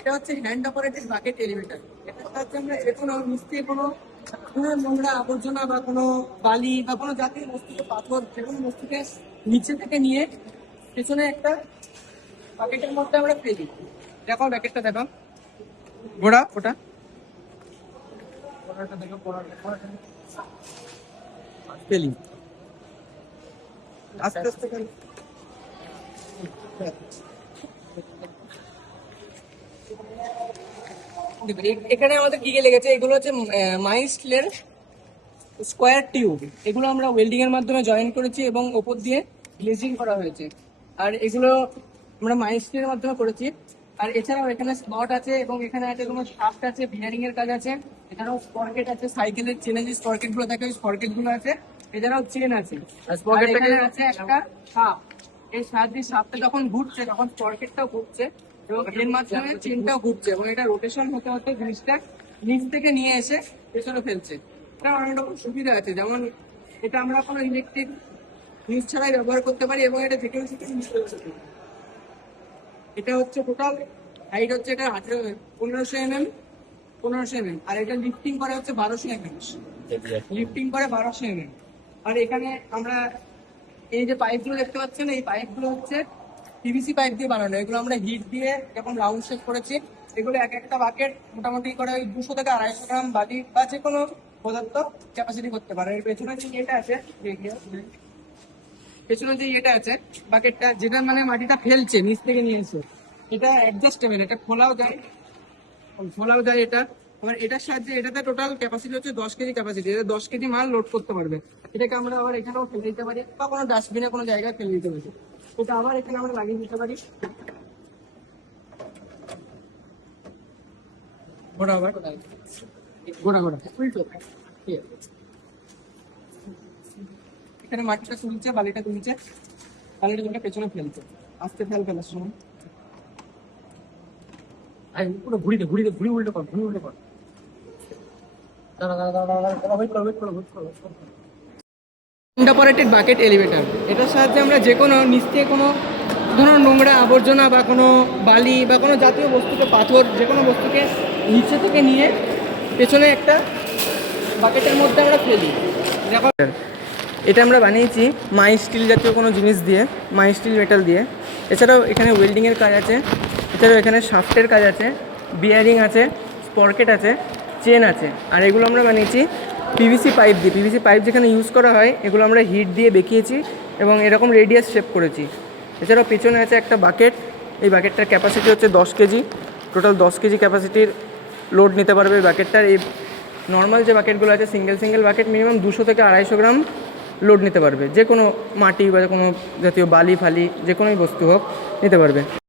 এটা হচ্ছে hand operated bucket elevator. এটা হচ্ছে আমরা যে কোনো নিচে কোনো নোংরা আবর্জনা বা কোনো বালি বা কোনো জাতীয় বস্তুকে, পাথর, যে কোনো বস্তুকে নিচে থেকে নিয়ে পেছনে একটা বাকেটের মধ্যে আমরা ফেলি। দেখো প্যাকেটটা দেখো, ঘোড়া ওটা দেখো, ফেলি আস্তে আস্তে ফেলি। এখানে আমাদের কি কি লেগেছে, এগুলো হচ্ছে মাই স্টিলের স্কোয়ার টিউব। এগুলো আমরা ওয়েল্ডিং এর মাধ্যমে জয়েন করেছি এবং ওপর দিয়ে গ্লেজিং করা হয়েছে। আর এগুলো আমরা মাই স্টিলের মাধ্যমে করেছি। আর এছাড়াও এখানে স্লট আছে এবং এখানে আছে কোনো শাফট আছে, বিয়ারিং এর কাজ আছে। এছাড়াও স্পরকেট আছে, সাইকেলের চেনে যে স্পরকেট গুলো থাকে ওই স্পরকেট গুলো আছে। এছাড়াও চেন আছে, আর এখানে আছে একটা শাফট। এই শাফটটা যখন ঘুরছে তখন স্পরকেটটাও ঘুরছে এবং এর মাধ্যমে চেনটাও ঘুরছে এবং এটা রোটেশন হতে হতে জিনিসটা নিচ থেকে নিয়ে এসে পেছনে ফেলছে। এটা অনেক রকম সুবিধা আছে, যেমন এটা আমরা কোনো ইলেকট্রিক জিনিস ছাড়াই ব্যবহার করতে পারি এবং এটা যেখানে সেখানে ইউজ করতে পারি। এটা হচ্ছে টোটাল হাইট হচ্ছে এটা 1500 mm, আর এটা লিফটিং করে হচ্ছে 1200 mm। লিফটিং করে 1200 mm। আর এখানে আমরা এই যে পাইপগুলো দেখতে পাচ্ছেন, এই পাইপগুলো হচ্ছে পিভিসি পাইপ দিয়ে বানানো। এগুলো আমরা হিট দিয়ে যখন রাউন্ড শেপ করেছি, এগুলো এক একটা বাকেট মোটামুটি করে ওই 200 থেকে 250 গ্রাম বালি বা যে কোনো পদার্থ ক্যাপাসিটি করতে পারে। এর পেছনে যে এটা আছে, পেছনে যে এটা আছে বাকেটটা, যেটা মানে মাটিটা ফেলছে নিচ থেকে নিয়ে এসে, এটা অ্যাডজাস্টেবল, এটা খোলাও যায় এটা। আবার এটার সাহায্যে এটাতে টোটাল ক্যাপাসিটি হচ্ছে 10 কেজি ক্যাপাসিটি। এটা 10 কেজি মাল লোড করতে পারবে। এটাকে আমরা আবার এখানেও ফেলে দিতে পারি বা কোনো ডাস্টবিনে কোনো জায়গায় ফেলে দিতে পারি। এটা আবার এখানে আমরা লাগিয়ে দিতে পারি। ঘোড়া আবার ঘোড়া উল্টো, ঠিক আছে। এখানে মাটিটা তুলছে, বালিটা তুলছে, বালিটা পেছনে ফেলছে, আস্তে ফেলার সময় পুরো ঘুরি উল্টো কর, অপারেটেড বাকেট এলিভেটর। এটার সাহায্যে আমরা যে কোনো নিচ থেকে কোনো ধরনের নোংরা আবর্জনা বা কোনো বালি বা কোনো জাতীয় বস্তুকে, পাথর, যে কোনো বস্তুকে নিচে থেকে নিয়ে পেছনে একটা বাকেটের মধ্যে আমরা ফেলি। দেখো এটা আমরা বানিয়েছি মাই স্টিল জাতীয় কোনো জিনিস দিয়ে, মাই স্টিল মেটাল দিয়ে। এছাড়াও এখানে ওয়েল্ডিংয়ের কাজ আছে, এছাড়াও এখানে শাফটের কাজ আছে, বিয়ারিং আছে, স্পরকেট আছে, চেন আছে। আর এগুলো আমরা বানিয়েছি পিভিসি পাইপ দিয়ে। পিভিসি পাইপ যেখানে ইউজ করা হয়, এগুলো আমরা হিট দিয়ে বেঁকিয়েছি এবং এরকম রেডিয়াস শেপ করেছি। এছাড়াও পেছনে আছে একটা বাকেট। এই বাকেটটার ক্যাপাসিটি হচ্ছে 10 কেজি, টোটাল 10 কেজি ক্যাপাসিটির লোড নিতে পারবে এই বাকেটটার। এই নর্মাল যে বাকেটগুলো আছে, সিঙ্গেল বাকেট মিনিমাম 200 থেকে 250 গ্রাম লোড নিতে পারবে। যে কোনো মাটি বা কোনো জাতীয় বালি ফালি যে কোনোই বস্তু হোক নিতে পারবে।